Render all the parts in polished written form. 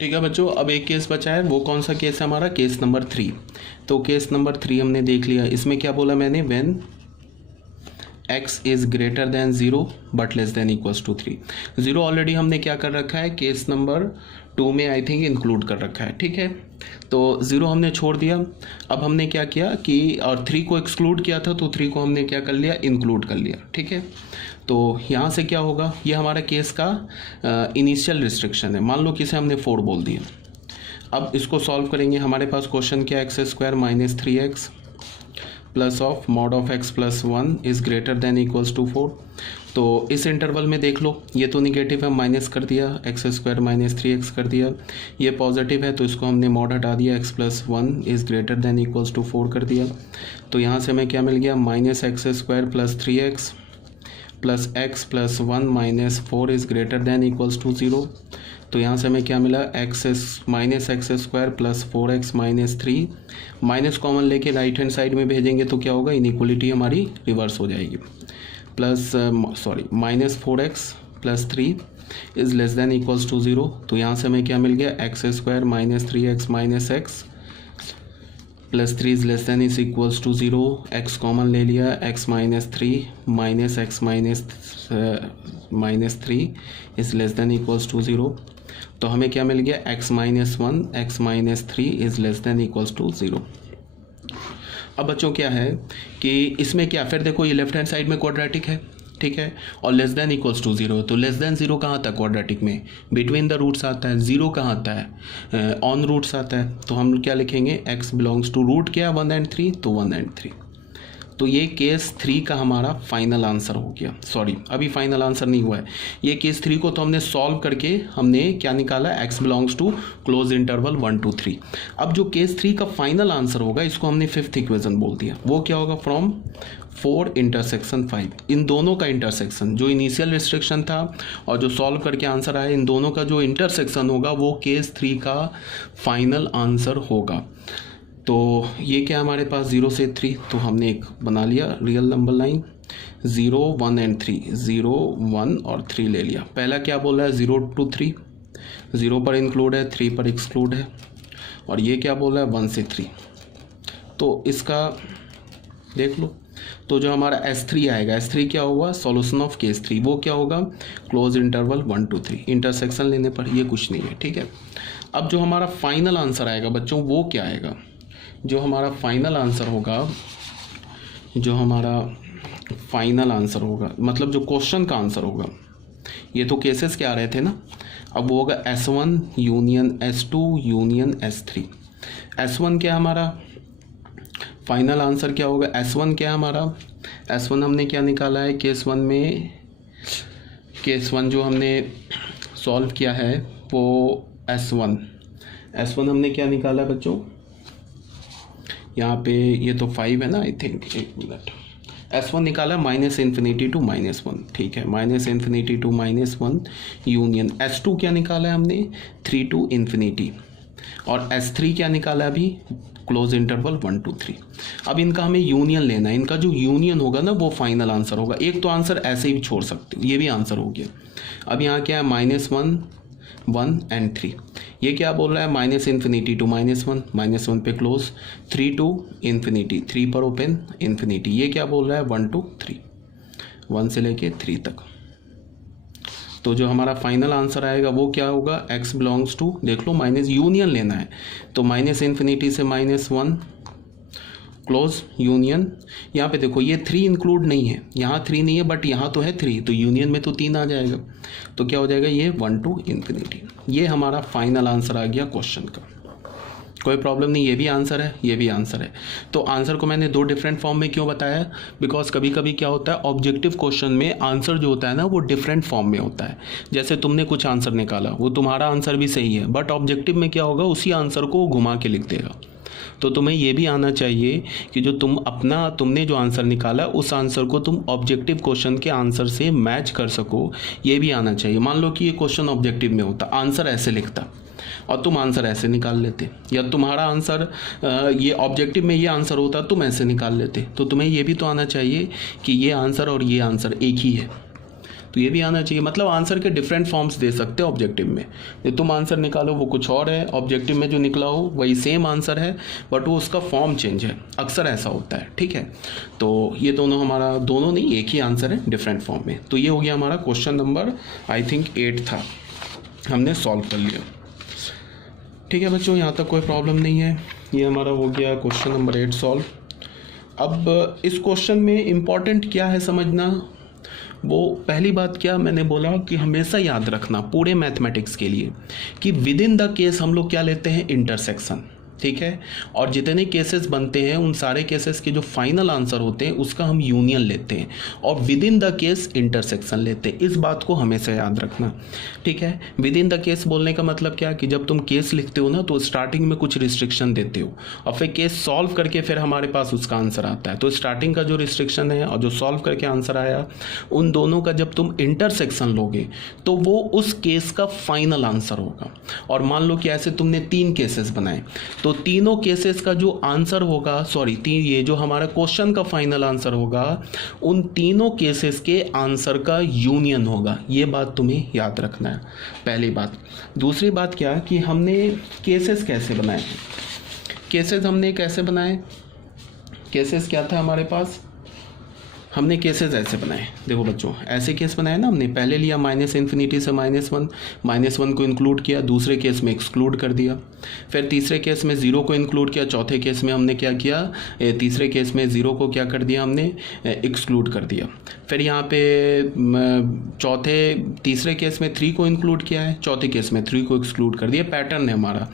ठीक है बच्चों, अब एक केस बचा है। वो कौन सा केस है हमारा? Case number 3। तो केस नंबर 3 हमने देख लिया। इसमें क्या बोला मैंने? When x is greater than 0 but less than equals to 3। 0 already हमने क्या कर रखा है? केस नंबर 2 में आई थिंक इंक्लूड कर रखा है। ठीक है, तो 0 हमने छोड़ दिया। अब हमने क्या किया कि और 3 को एक्सक्लूड किया था, तो 3 को हमने क्या कर लिया? इंक्लूड कर लिया। ठीक है, तो यहाँ से क्या होगा? ये हमारा केस का इनिशियल रिस्ट्रिक्शन है। मान लो कि इसे हमने 4 बोल दिया। अब इसको सॉल्व करेंगे। हमारे पास क्वेश्चन क्या? X square minus 3x plus of mod of x plus 1 is greater than equals to 4। तो इस इंटरवल में देख लो, ये तो निगेटिव है, माइनस कर दिया, एक्स स्क्वायर माइनस 3x कर दिया। ये पॉजिटिव है तो इसको हमने मॉड हटा दिया, x plus 1 is greater than equals to 4 कर दिया। तो यहाँ से हमें क्या मिल गया? Minus x square plus 3x plus x plus 1 minus 4 is greater than equals to 0। तो यहाँ से हमें क्या मिला? Minus x square plus 4x minus 3, minus common लेके राइट हैंड साइड में भेजेंगे तो क्या होगा? इनइक्वलिटी हमारी रिवर्स हो जाएगी। Plus minus 4x plus 3 is less than equals to 0। तो यहाँ से हमें क्या मिल गया? X square minus 3x minus x plus 3 is less than is equals to 0। x common ले लिया, x minus 3 minus x minus 3 is less than equals to 0। तो हमें क्या मिल गया? x minus 1 x minus 3 is less than equals to 0। अब बच्चों क्या है कि इसमें क्या, फिर देखो ये लेफ्ट हैंड साइड में क्वाड्रेटिक है, ठीक है, और लेस देन इक्वल्स टू 0। तो लेस देन 0 कहाँ आता है क्वाड्रेटिक में? बिटवीन द रूट्स आता है। 0 कहाँ आता है? ऑन रूट्स आता है। तो हम क्या लिखेंगे? x बिलोंग्स टू रूट क्या? 1 एंड 3, तो 1 एंड 3। तो ये केस 3 का हमारा फाइनल आंसर हो गया। सॉरी, अभी फाइनल आंसर नहीं हुआ है। ये केस 3 को तो हमने सॉल्व करके हमने क्या निकाला? x belongs to close interval 1 to 3। अब जो केस 3 का फाइनल आंसर होगा, इसको हमने 5th इक्वेशन बोल दिया। वो क्या होगा? फ्रॉम 4 इंटरसेक्शन 5, इन दोनों का इंटरसेक्शन, जो इनिशियल रिस्ट्रिक्शन था और जो सॉल्व करके आंसर आया, इन दोनों का जो इंटरसेक्शन होगा वो केस 3 का फाइनल आंसर होगा। तो ये क्या हमारे पास? 0 से 3, तो हमने एक बना लिया रियल नंबर लाइन। 0 1 एंड 3, 0 1 और 3 ले लिया। पहला क्या बोल रहा है? 0 to 3, 0 पर इंक्लूड है, 3 पर एक्सक्लूड है। और ये क्या बोल रहा है? 1 से 3। तो इसका देख लो, तो जो हमारा S3 आएगा, S3 क्या होगा? Solution of case 3। वो क्या होगा? Close interval 1 to 3। इंटरसेक्शन लेने पर ये कुछ नहीं है, ठीक है। अब जो हमारा फाइनल आंसर आएगा बच्चों, वो क्या आएगा? जो हमारा फाइनल आंसर होगा, मतलब जो क्वेश्चन का आंसर होगा, ये तो केसेस क्या आ रहे थे ना, अब वो होगा S1 union S2 union S3। S1 क्या हमारा फाइनल आंसर क्या होगा? S1 क्या हमारा? S1 हमने क्या निकाला है केस 1 में? केस 1 जो हमने सॉल्व किया है वो S1 हमने क्या निकाला है बच्चों? यहाँ पे ये तो 5 है ना, आई थिंक, एक मिनट। S1 निकाला माइनस इन्फिनिटी टू -1, ठीक है, minus infinity to -1 union. S2 क्या निकाला है हमने? 3 to इन्फिनिटी। और S3 क्या निकाला अभी? Close interval 1 to 3। अब इनका हमें यूनियन लेना है। इनका जो यूनियन होगा ना, वो फाइनल आंसर होगा। एक तो आंसर ऐसे ही छोड़ सकते हो, ये भी आंसर हो गया। अब यहाँ क्या है? -1 1 एंड 3। ये क्या बोल रहा है? माइनस इन्फिनिटी टू -1 पे क्लोज, 3 to इन्फिनिटी, 3 पर ओपन, इन्फिनिटी। ये क्या बोल रहा है? 1 to 3, 1 से लेके 3 तक। तो जो हमारा फाइनल आंसर आएगा वो क्या होगा? x बिलोंग्स टू, देख लो, माइनस यूनियन लेना है, तो माइनस इन्फिनिटी से -1 क्लोज यूनियन। यहाँ पे देखो ये 3 इंक्लूड नहीं है, यहाँ 3 नहीं है, बट यहाँ तो है 3, तो यूनियन में तो 3 आ जाएगा। तो क्या हो जाएगा? ये 1 to इन्फिनिटी। ये हमारा फाइनल आंसर आ गया क्वेश्चन का। कोई प्रॉब्लम नहीं, ये भी आंसर है, ये भी आंसर है। तो आंसर को मैंने 2 डिफरेंट फॉर्म में क्यों बताया? बिकॉज कभी कभी क्या होता है, ऑब्जेक्टिव क्वेश्चन में आंसर जो होता है ना, वो डिफरेंट फॉर्म में होता है। जैसे तुमने कुछ आंसर निकाला, वो तुम्हारा आंसर भी सही है, बट ऑब्जेक्टिव में क्या होगा? उसी आंसर को घुमा के लिख देगा। तो तुम्हें ये भी आना चाहिए कि जो तुमने जो आंसर निकाला, उस आंसर को तुम ऑब्जेक्टिव क्वेश्चन के आंसर से मैच कर सको, ये भी आना चाहिए। मान लो कि ये क्वेश्चन ऑब्जेक्टिव में होता, आंसर ऐसे लिखता और तुम आंसर ऐसे निकाल लेते, या तुम्हारा आंसर ये ऑब्जेक्टिव में ये आंसर होता, तुम ऐसे निकाल लेते। तो तुम्हें ये भी तो आना चाहिए कि ये आंसर और ये आंसर एक ही है। तो ये भी आना चाहिए। मतलब आंसर के डिफरेंट फॉर्म्स दे सकते हो ऑब्जेक्टिव में। ये तुम आंसर निकालो वो कुछ और है, ऑब्जेक्टिव में जो निकला हो वही सेम आंसर है, बट वो उसका फॉर्म चेंज है, अक्सर ऐसा होता है। ठीक है, तो ये दोनों हमारा, दोनों नहीं एक ही आंसर है डिफरेंट फॉर्म में। तो ये हो गया हमारा क्वेश्चन नंबर आई थिंक 8 था, हमने सॉल्व कर लिया। ठीक है बच्चों, यहाँ तक कोई प्रॉब्लम नहीं है। ये हमारा हो गया क्वेश्चन नंबर 8 सॉल्व। अब इस क्वेश्चन में इम्पॉर्टेंट क्या है समझना, वो पहली बात क्या मैंने बोला कि हमेशा याद रखना पूरे मैथमेटिक्स के लिए कि विद इन द केस हम लोग क्या लेते हैं, इंटरसेक्शन। ठीक है, और जितने केसेस बनते हैं उन सारे केसेस के जो फाइनल आंसर होते हैं उसका हम यूनियन लेते हैं, और with in the case intersection लेते हैं। इस बात को हमेशा याद रखना। ठीक है, विद इन द केस बोलने का मतलब क्या कि जब तुम केस लिखते हो ना तो स्टार्टिंग में कुछ रिस्ट्रिक्शन देते हो और फिर केस सॉल्व करके फिर हमारे पास उसका आंसर आता है। तो स्टार्टिंग का जो रिस्ट्रिक्शन है और जो सॉल्व करके आंसर आया, उन दोनों का जब तुम इंटरसेक्शन लोगे तो वो उस केस का फाइनल आंसर होगा। और मान लो कि ऐसे तुमने 3 केसेस बनाए, तो तीनों केसेस का जो आंसर होगा, ये जो हमारा क्वेश्चन का फाइनल आंसर होगा, उन तीनों केसेस के आंसर का यूनियन होगा। ये बात तुम्हें याद रखना है, पहली बात। दूसरी बात क्या कि हमने केसेस कैसे बनाए, केसेस हमने कैसे बनाए, केसेस क्या था हमारे पास, हमने केसेस ऐसे बनाए। देखो बच्चों, ऐसे केस बनाए ना हमने, पहले लिया -∞ से -1 को इंक्लूड किया, दूसरे केस में एक्सक्लूड कर दिया, फिर तीसरे केस में 0 को इंक्लूड किया, चौथे केस में हमने क्या किया, तीसरे केस में 0 को क्या कर दिया हमने, एक्सक्लूड कर दिया। फिर यहाँ पे तीसरे केस में 3 को इंक्लूड किया है, चौथे केस में 3 को एक्सक्लूड कर दिया। पैटर्न है हमारा,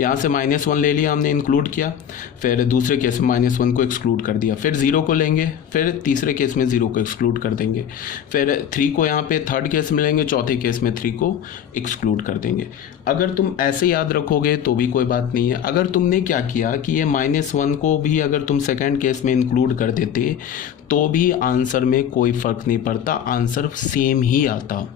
यहाँ से -1 ले लिया हमने, इंक्लूड किया, फिर दूसरे केस में -1 को एक्सक्लूड कर दिया, फिर 0 को लेंगे, फिर तीसरे केस में 0 को एक्सक्लूड कर देंगे, फिर 3 को यहाँ पे थर्ड केस में लेंगे, चौथे केस में 3 को एक्सक्लूड कर देंगे। अगर तुम ऐसे याद रखोगे तो भी कोई बात नहीं है। अगर तुमने क्या किया कि ये -1 को भी अगर तुम सेकंड केस में इंक्लूड कर देते तो भी आंसर में कोई फ़र्क नहीं पड़ता, आंसर सेम ही आता।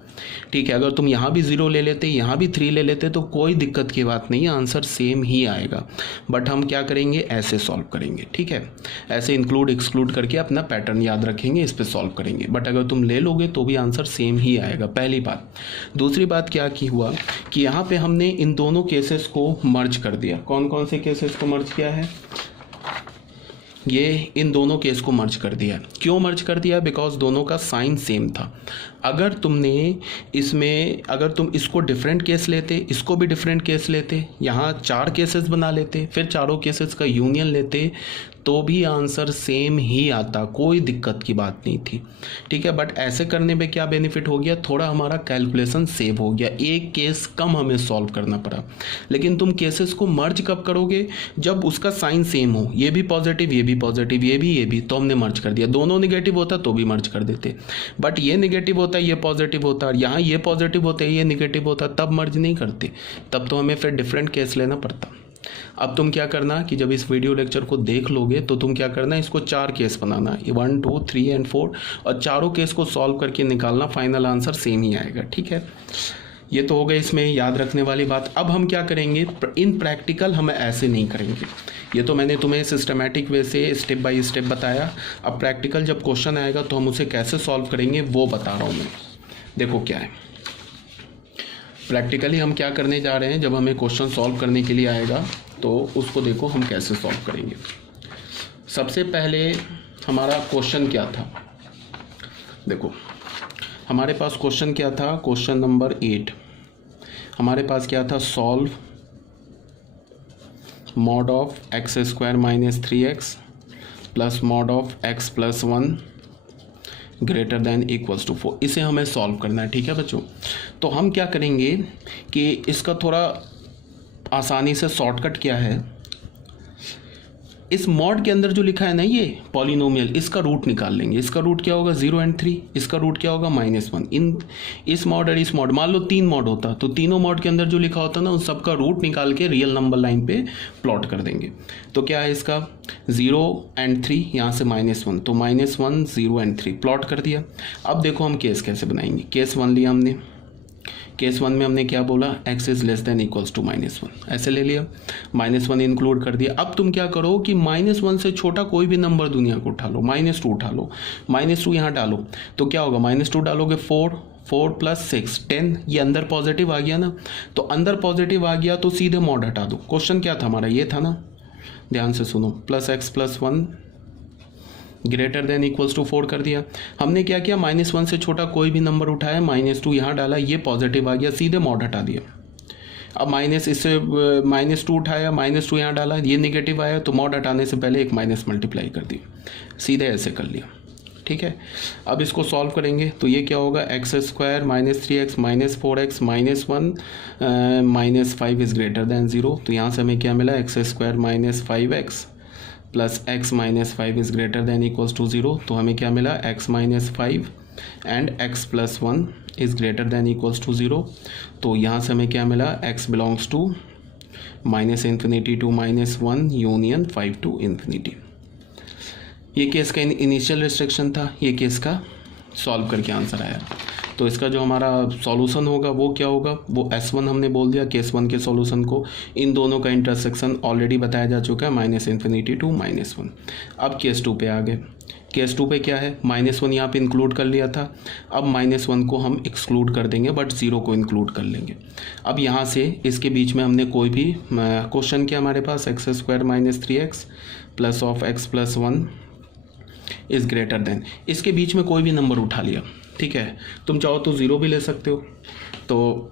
ठीक है, अगर तुम यहाँ भी 0 ले लेते, यहाँ भी 3 ले लेते तो कोई दिक्कत की बात नहीं है, आंसर सेम ही आएगा। बट हम क्या करेंगे, ऐसे सॉल्व करेंगे। ठीक है, ऐसे इंक्लूड एक्सक्लूड करके अपना पैटर्न याद रखेंगे, इस पर सॉल्व करेंगे। बट अगर तुम ले लोगे तो भी आंसर सेम ही आएगा, पहली बात। दूसरी बात क्या की हुआ कि यहाँ पे हमने इन दोनों केसेस को मर्ज कर दिया। कौन कौन से केसेस को मर्ज किया है, ये इन दोनों केस को मर्ज कर दिया। क्यों मर्ज कर दिया, बिकॉज दोनों का साइन सेम था। अगर तुम इसको डिफरेंट केस लेते, इसको भी डिफरेंट केस लेते, यहाँ 4 केसेस बना लेते, फिर चारों केसेस का यूनियन लेते, तो भी आंसर सेम ही आता, कोई दिक्कत की बात नहीं थी। ठीक है, बट ऐसे करने में क्या बेनिफिट हो गया, थोड़ा हमारा कैलकुलेशन सेव हो गया, एक केस कम हमें सॉल्व करना पड़ा। लेकिन तुम केसेस को मर्ज कब करोगे, जब उसका साइन सेम हो, ये भी पॉजिटिव, ये भी पॉजिटिव, ये भी, तो हमने मर्ज कर दिया। दोनों निगेटिव होता तो भी मर्ज कर देते, बट ये निगेटिव होता है, ये पॉजिटिव होता है, यहाँ ये पॉजिटिव होता है, ये निगेटिव होता, तब मर्ज नहीं करते, तब तो हमें फिर डिफरेंट केस लेना पड़ता। अब तुम क्या करना कि जब इस वीडियो लेक्चर को देख लोगे तो तुम क्या करना, इसको 4 केस बनाना, 1 2 3 एंड 4, और चारों केस को सॉल्व करके निकालना, फाइनल आंसर सेम ही आएगा। ठीक है, ये तो हो गई इसमें याद रखने वाली बात। अब हम क्या करेंगे, इन प्रैक्टिकल हम ऐसे नहीं करेंगे, ये तो मैंने तुम्हें सिस्टमैटिक वे से स्टेप बाय स्टेप बताया। अब प्रैक्टिकल जब क्वेश्चन आएगा तो हम उसे कैसे सॉल्व करेंगे वो बता रहा हूँ मैं। देखो क्या है, प्रैक्टिकली हम क्या करने जा रहे हैं, जब हमें क्वेश्चन सॉल्व करने के लिए आएगा तो उसको देखो हम कैसे सॉल्व करेंगे। सबसे पहले हमारा क्वेश्चन क्या था, देखो हमारे पास क्वेश्चन क्या था, क्वेश्चन नंबर 8 हमारे पास क्या था, solve mod of x² - 3x plus mod of x + 1 greater than equals to 4। इसे हमें सॉल्व करना है। ठीक है बच्चों, तो हम क्या करेंगे कि इसका थोड़ा आसानी से शॉर्टकट क्या है, इस मॉड के अंदर जो लिखा है ना ये पॉलिनोमियल, इसका रूट निकाल लेंगे। इसका रूट क्या होगा, 0 और 3, इसका रूट क्या होगा -1। इस मॉड और इस मॉड, मान लो 3 मॉड होता तो तीनों मॉड के अंदर जो लिखा होता ना उन सबका रूट निकाल के रियल नंबर लाइन पे प्लॉट कर देंगे। तो क्या है इसका 0 और 3, यहाँ से -1, तो -1 0 और 3 प्लॉट कर दिया। अब देखो हम केस कैसे बनाएंगे। केस 1 लिया हमने, केस 1 में हमने क्या बोला, x is less than equals to -1, ऐसे ले लिया, -1 इंक्लूड कर दिया। अब तुम क्या करो कि -1 से छोटा कोई भी नंबर दुनिया को उठा लो, -2 उठा लो, -2 यहाँ डालो तो क्या होगा, -2 डालोगे 4 + 6 10, ये अंदर पॉजिटिव आ गया ना, तो अंदर पॉजिटिव आ गया तो सीधे मॉड हटा दो। क्वेश्चन क्या था हमारा, ये था ना, ध्यान से सुनो, +x + 1 greater than equals to 4 कर दिया। हमने क्या किया, -1 से छोटा कोई भी नंबर उठाया, -2 यहाँ डाला, ये पॉजिटिव आ गया, सीधे मॉड हटा दिया। अब माइनस इससे -2 उठाया, -2 यहाँ डाला, ये नेगेटिव आया, तो मॉड हटाने से पहले एक माइनस मल्टीप्लाई कर दिया, सीधे ऐसे कर लिया। ठीक है, अब इसको सॉल्व करेंगे तो ये क्या होगा, x² - 3x - 4x - 1 -5 is greater than 0। तो यहाँ से हमें क्या मिला, x² - 5x plus x - 5 is greater than equals to 0। तो हमें क्या मिला, x - 5 and x + 1 is greater than equals to 0। तो यहाँ से हमें क्या मिला, x belongs to -∞ to -1 union 5 to ∞। ये केस का इनिशियल रिस्ट्रिक्शन था, ये केस का सॉल्व करके आंसर आया। तो इसका जो हमारा सॉल्यूशन होगा वो क्या होगा, वो S1 हमने बोल दिया, केस 1 के सॉल्यूशन को, इन दोनों का इंटरसेक्शन ऑलरेडी बताया जा चुका है, -∞ to -1। अब केस 2 पे आ गए। केस 2 पे क्या है, -1 यहाँ पे इंक्लूड कर लिया था, अब -1 को हम एक्सक्लूड कर देंगे बट 0 को इंक्लूड कर लेंगे। अब यहाँ से इसके बीच में हमने कोई भी क्वेश्चन किया हमारे पास, x² - 3x plus of x + 1 is greater then, इसके बीच में कोई भी नंबर उठा लिया, ठीक है, तुम चाहो तो 0 भी ले सकते हो। तो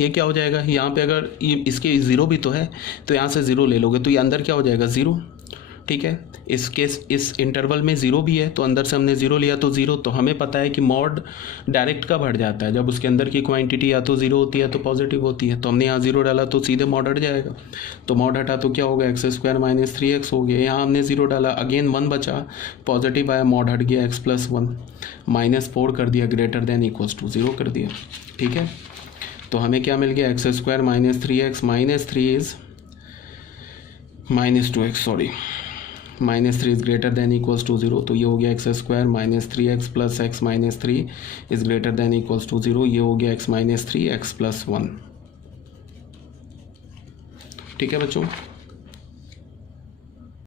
ये क्या हो जाएगा, यहाँ पे अगर इसके 0 भी तो है तो यहाँ से 0 ले लोगे तो ये अंदर क्या हो जाएगा, 0। ठीक है, इस इंटरवल में 0 भी है तो अंदर से हमने 0 लिया तो 0। तो हमें पता है कि मॉड डायरेक्ट कब हट जाता है, जब उसके अंदर की क्वांटिटी या तो 0 होती है तो पॉजिटिव होती है। तो हमने यहाँ 0 डाला तो सीधे मॉड हट जाएगा, तो मॉड हटा तो क्या होगा, x² - 3x हो गया। यहाँ हमने 0 डाला, अगेन 1 बचा, पॉजिटिव आया, मॉड हट गया, x + 1 -4 कर दिया, ग्रेटर देन इक्वल्स टू 0 कर दिया। ठीक है, तो हमें क्या मिल गया, x² - 3x -3 is -2x, sorry -3 is greater than equals to 0। तो ये हो गया x² - 3x plus x - 3 is greater than equals to 0। ये हो गया x - 3 x + 1। ठीक है बच्चों।